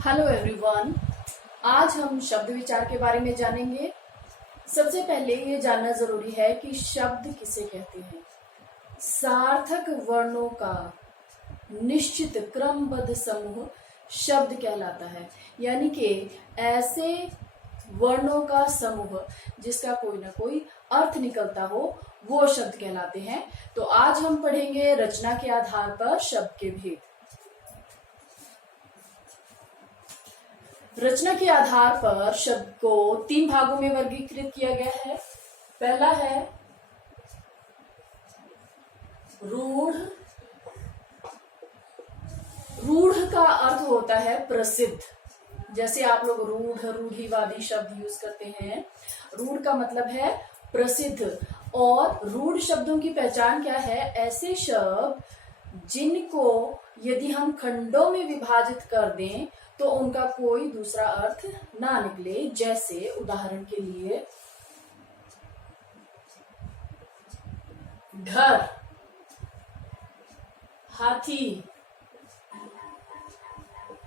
Hello everyone. आज हम शब्द विचार के बारे में जानेंगे। सबसे पहले ये जानना जरूरी है कि शब्द किसे कहते हैं। सार्थक वर्णों का निश्चित क्रमबद्ध समूह शब्द कहलाता है, यानी कि ऐसे वर्णों का समूह जिसका कोई ना कोई अर्थ निकलता हो वो शब्द कहलाते हैं। तो आज हम पढ़ेंगे रचना के आधार पर शब्द के भेद। रचना के आधार पर शब्द को 3 भागों में वर्गीकृत किया गया है। पहला है रूढ़। रूढ़ का अर्थ होता है प्रसिद्ध। जैसे आप लोग रूढ़, रूढ़िवादी शब्द यूज करते हैं। रूढ़ का मतलब है प्रसिद्ध। और रूढ़ शब्दों की पहचान क्या है? ऐसे शब्द जिनको यदि हम खंडों में विभाजित कर दें तो उनका कोई दूसरा अर्थ ना निकले। जैसे उदाहरण के लिए घर, हाथी,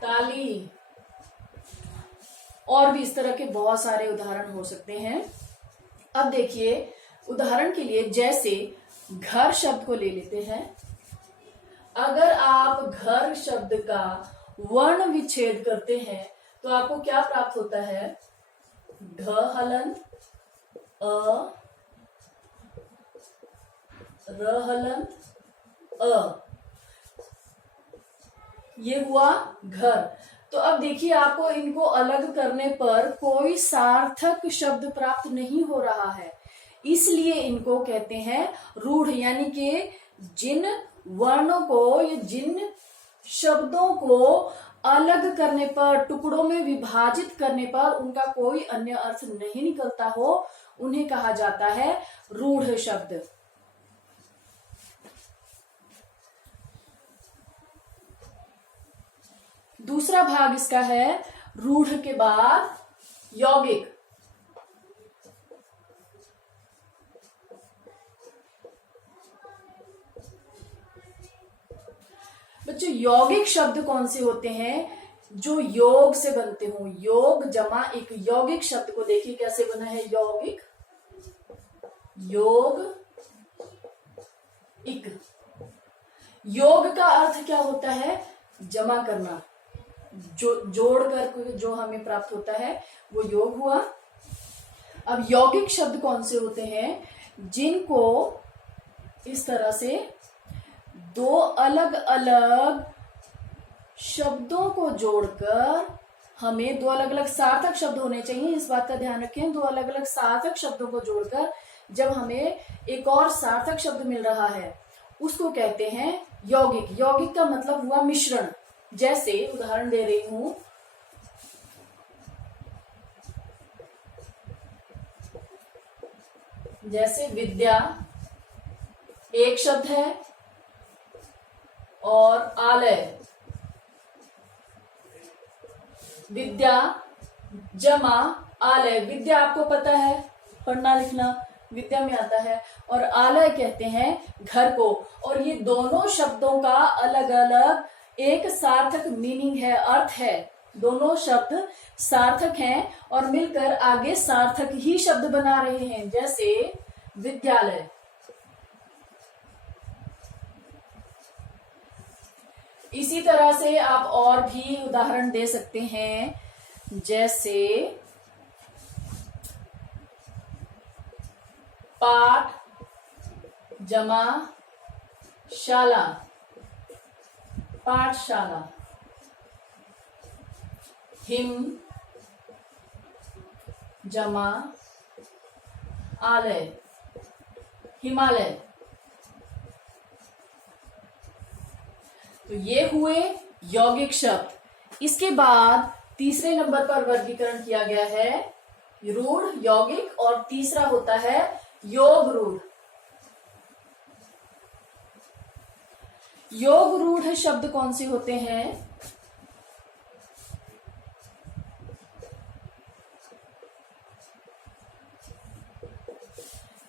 ताली और भी इस तरह के बहुत सारे उदाहरण हो सकते हैं। अब देखिए उदाहरण के लिए जैसे घर शब्द को ले लेते हैं। अगर आप घर शब्द का वर्ण विच्छेद करते हैं तो आपको क्या प्राप्त होता है? ढ हलन अ, र हलन अ, ये हुआ घर। तो अब देखिए आपको इनको अलग करने पर कोई सार्थक शब्द प्राप्त नहीं हो रहा है, इसलिए इनको कहते हैं रूढ़। यानी कि जिन वर्णों को या जिन शब्दों को अलग करने पर, टुकड़ों में विभाजित करने पर उनका कोई अन्य अर्थ नहीं निकलता हो, उन्हें कहा जाता है रूढ़ शब्द। दूसरा भाग इसका है रूढ़ के बाद यौगिक। बच्चों यौगिक शब्द कौन से होते हैं? जो योग से बनते हो। योग जमा एक यौगिक शब्द को देखिए कैसे बना है यौगिक। योग इक। योग का अर्थ क्या होता है? जमा करना। जोड़ कर जो हमें प्राप्त होता है वो योग हुआ। अब यौगिक शब्द कौन से होते हैं? जिनको इस तरह से दो अलग अलग शब्दों को जोड़कर, हमें दो अलग अलग सार्थक शब्द होने चाहिए, इस बात का ध्यान रखें। दो अलग अलग सार्थक शब्दों को जोड़कर जब हमें एक और सार्थक शब्द मिल रहा है उसको कहते हैं यौगिक। यौगिक का मतलब हुआ मिश्रण। जैसे उदाहरण दे रही हूं, जैसे विद्या एक शब्द है और आलय। विद्या जमा आलय। विद्या आपको पता है, पढ़ना लिखना विद्या में आता है, और आलय कहते हैं घर को। और ये दोनों शब्दों का अलग अलग एक सार्थक मीनिंग है, अर्थ है। दोनों शब्द सार्थक हैं और मिलकर आगे सार्थक ही शब्द बना रहे हैं। जैसे विद्यालय। इसी तरह से आप और भी उदाहरण दे सकते हैं। जैसे पाठ जमा शाला, पाठशाला। हिम जमा आलय, हिमालय। तो ये हुए यौगिक शब्द। इसके बाद तीसरे नंबर पर वर्गीकरण किया गया है रूढ़, यौगिक, और तीसरा होता है योग रूढ़। योग रूढ़ शब्द कौन से होते हैं?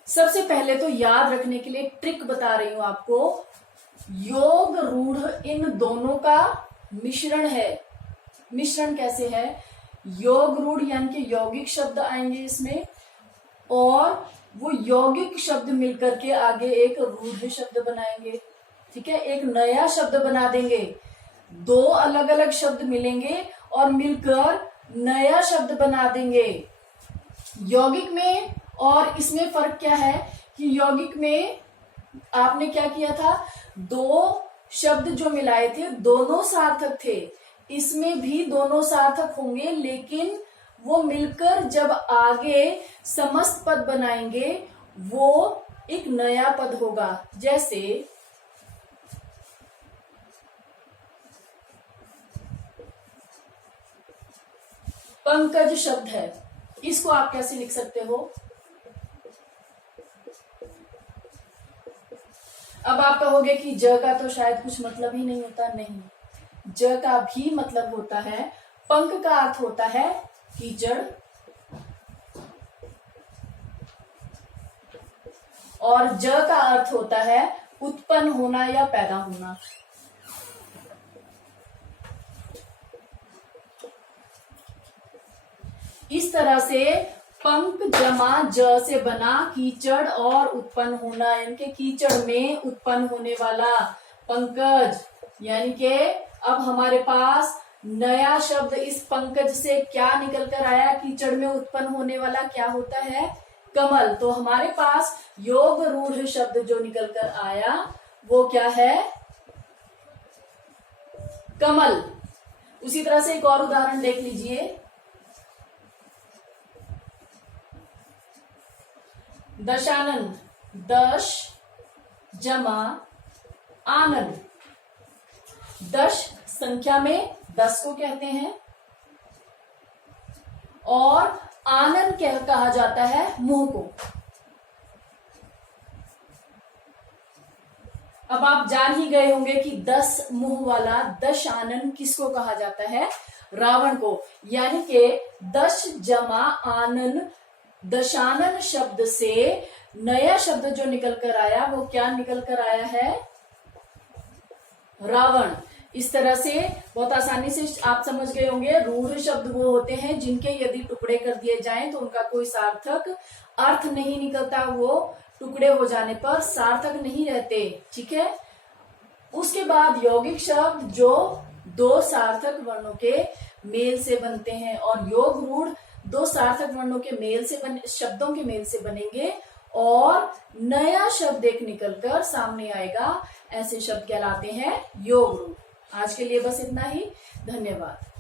सबसे पहले तो याद रखने के लिए ट्रिक बता रही हूं आपको। योग रूढ़ इन दोनों का मिश्रण है। मिश्रण कैसे है, योग रूढ़ यानी कि यौगिक शब्द आएंगे इसमें, और वो यौगिक शब्द मिलकर के आगे एक रूढ़ शब्द बनाएंगे। ठीक है, एक नया शब्द बना देंगे। दो अलग अलग शब्द मिलेंगे और मिलकर नया शब्द बना देंगे। यौगिक में और इसमें फर्क क्या है कि यौगिक में आपने क्या किया था, दो शब्द जो मिलाए थे दोनों सार्थक थे। इसमें भी दोनों सार्थक होंगे, लेकिन वो मिलकर जब आगे समस्त पद बनाएंगे वो एक नया पद होगा। जैसे पंकज शब्द है, इसको आप कैसे लिख सकते हो? अब आप कहोगे कि ज का तो शायद कुछ मतलब ही नहीं होता। नहीं, ज का भी मतलब होता है। पंक का अर्थ होता है कीचड़, और ज का अर्थ होता है उत्पन्न होना या पैदा होना। इस तरह से पंक जमा ज से बना कीचड़ और उत्पन्न होना, यानी कि कीचड़ में उत्पन्न होने वाला पंकज। यानी कि अब हमारे पास नया शब्द इस पंकज से क्या निकल कर आया, कीचड़ में उत्पन्न होने वाला क्या होता है, कमल। तो हमारे पास योग रूढ़ शब्द जो निकल कर आया वो क्या है, कमल। उसी तरह से एक और उदाहरण देख लीजिए, दशानन, दश जमा आनंद। दश संख्या में 10 को कहते हैं और आनंद कहा जाता है मुंह को। अब आप जान ही गए होंगे कि 10 मुंह वाला दशानन किसको कहा जाता है, रावण को। यानी कि 10 जमा आनंद, दशानन शब्द से नया शब्द जो निकल कर आया वो क्या निकल कर आया है, रावण। इस तरह से बहुत आसानी से आप समझ गए होंगे। रूढ़ शब्द वो होते हैं जिनके यदि टुकड़े कर दिए जाएं तो उनका कोई सार्थक अर्थ नहीं निकलता, वो टुकड़े हो जाने पर सार्थक नहीं रहते। ठीक है, उसके बाद यौगिक शब्द जो दो सार्थक वर्णों के मेल से बनते हैं, और योग रूढ़ दो सार्थक वर्णों के मेल से शब्दों के मेल से बनेंगे और नया शब्द एक निकलकर सामने आएगा। ऐसे शब्द कहलाते हैं योग रूढ़। आज के लिए बस इतना ही। धन्यवाद।